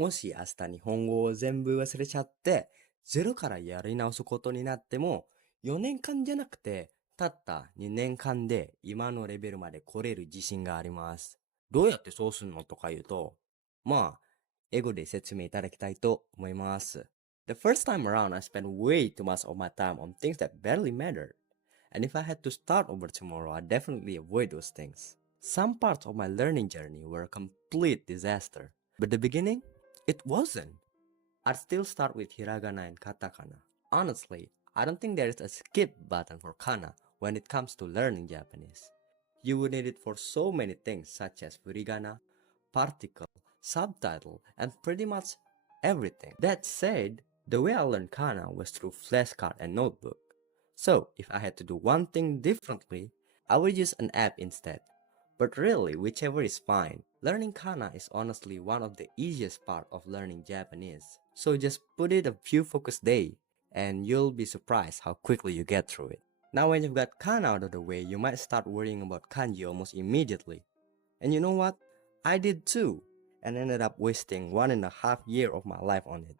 もし明日日本語を全部忘れちゃって、ゼロからやり直すことになっても、4年間じゃなくて、たった2年間で今のレベルまで来れる自信があります。どうやってそうすんのとか言うと、まあ、英語で説明いただきたいと思います。The first time around, I spent way too much of my time on things that barely mattered. And if I had to start over tomorrow, I'd definitely avoid those things. Some parts of my learning journey were a complete disaster. But the beginning, it wasn't. I'd still start with hiragana and katakana. Honestly, I don't think there is a skip button for kana when it comes to learning Japanese. You would need it for so many things such as furigana, particle, subtitle, and pretty much everything. That said, the way I learned kana was through flashcard and notebook. So, if I had to do one thing differently, I would use an app instead. But really, whichever is fine. Learning kana is honestly one of the easiest part of learning Japanese. So just put it a few focus day and you'll be surprised how quickly you get through it. Now when you've got kana out of the way, you might start worrying about kanji almost immediately. And you know what? I did too, and ended up wasting 1.5 years of my life on it.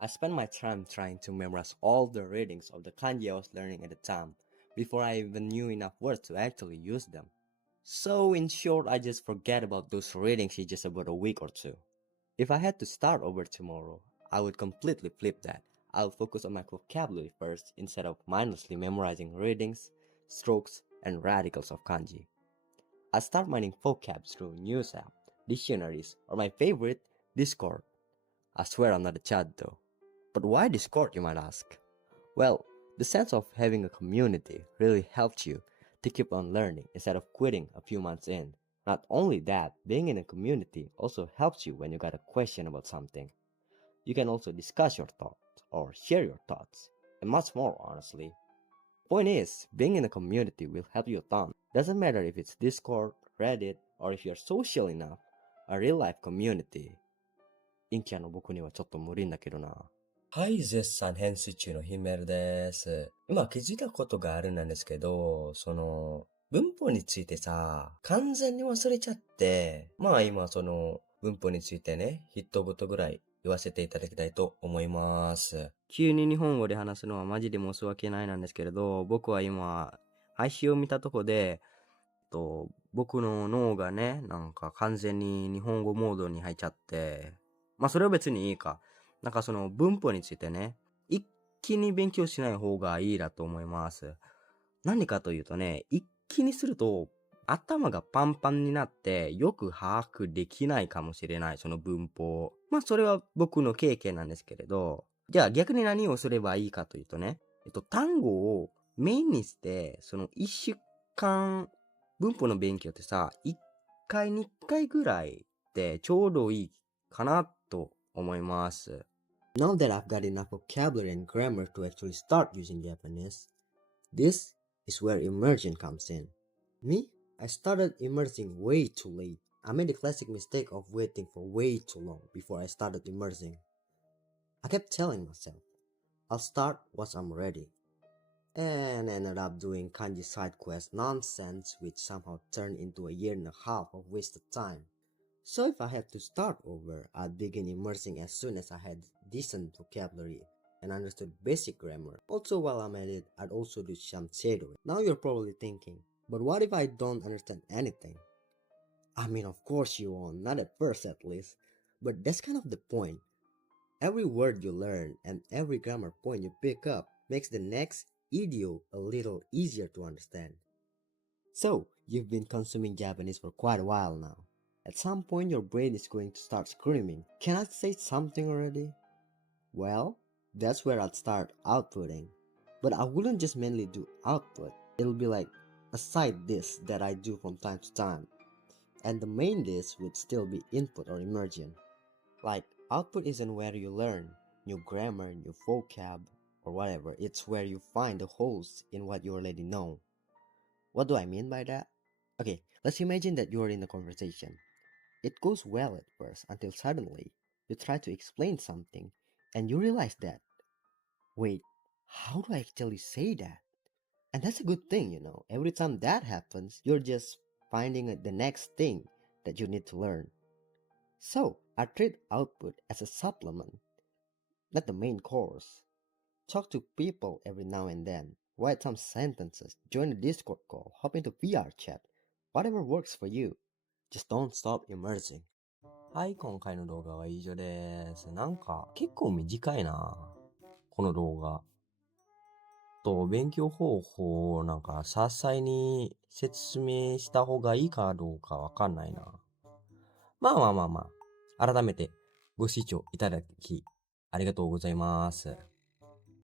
I spent my time trying to memorize all the readings of the kanji I was learning at the time before I even knew enough words to actually use them. So in short, I just forget about those readings in just about a week or two. If I had to start over tomorrow, I would completely flip that. I'll focus on my vocabulary first instead of mindlessly memorizing readings, strokes, and radicals of kanji. I start mining vocab through news app, dictionaries, or my favorite, Discord. I swear I'm not a Chad though. But why Discord, you might ask? Well, the sense of having a community really helps you to keep on learning instead of quitting a few months in. Not only that, being in a community also helps you when you got a question about something. You can also discuss your thoughts or share your thoughts, and much more honestly. Point is, being in a community will help you a ton. Doesn't matter if it's Discord, Reddit, or if you're social enough, a real life community. 陰キャの僕にはちょっと無理んだけどな。はい、絶賛編集中のヒメルです。今気づいたことがあるんですけど、文法についてさ、完全に忘れちゃって、まあ今文法についてね、一言ぐらい言わせていただきたいと思います。急に日本語で話すのはマジで申し訳ないなんですけれど、僕は今、配信を見たとこで、僕の脳がね、なんか完全に日本語モードに入っちゃって、まあそれは別にいいか。なんかその文法についてね、一気に勉強しない方がいいだと思います。何かというとね、一気にすると頭がパンパンになってよく把握できないかもしれない、その文法。まあそれは僕の経験なんですけれど、じゃあ逆に何をすればいいかというとね、単語をメインにして、その一週間文法の勉強ってさ、1回2回ぐらいってちょうどいいかなと思います。Now that I've got enough vocabulary and grammar to actually start using Japanese, this is where immersion comes in. Me, I started immersing way too late. I made the classic mistake of waiting for way too long before I started immersing. I kept telling myself, I'll start once I'm ready. And ended up doing kanji side quest nonsense which somehow turned into a year and a half of wasted time. So if I had to start over, I'd begin immersing as soon as I had decent vocabulary and understood basic grammar. Also while I'm at it, I'd also do some shadowing. Now you're probably thinking, but what if I don't understand anything? I mean, of course you won't, not at first at least, but that's kind of the point. Every word you learn and every grammar point you pick up makes the next idiom a little easier to understand. So, you've been consuming Japanese for quite a while now. At some point your brain is going to start screaming, can I say something already? Well, that's where I'd start outputting. But I wouldn't just mainly do output, it'll be like a side dish that I do from time to time. And the main dish would still be input or immersion. Like, output isn't where you learn new grammar, new vocab, or whatever, it's where you find the holes in what you already know. What do I mean by that? Okay, let's imagine that you're in a conversation. It goes well at first until suddenly you try to explain something and you realize that, wait, how do I actually say that? And that's a good thing, you know. Every time that happens, you're just finding the next thing that you need to learn. So, I treat output as a supplement, not the main course. Talk to people every now and then. Write some sentences. Join a Discord call. Hop into VR chat. Whatever works for you. Just don't stop immersing. はい、今回の動画は以上です。なんか結構短いな。この動画。勉強方法をなんか詳細に説明した方がいいかどうかわかんないな。まあ。改めてご視聴いただきありがとうございます。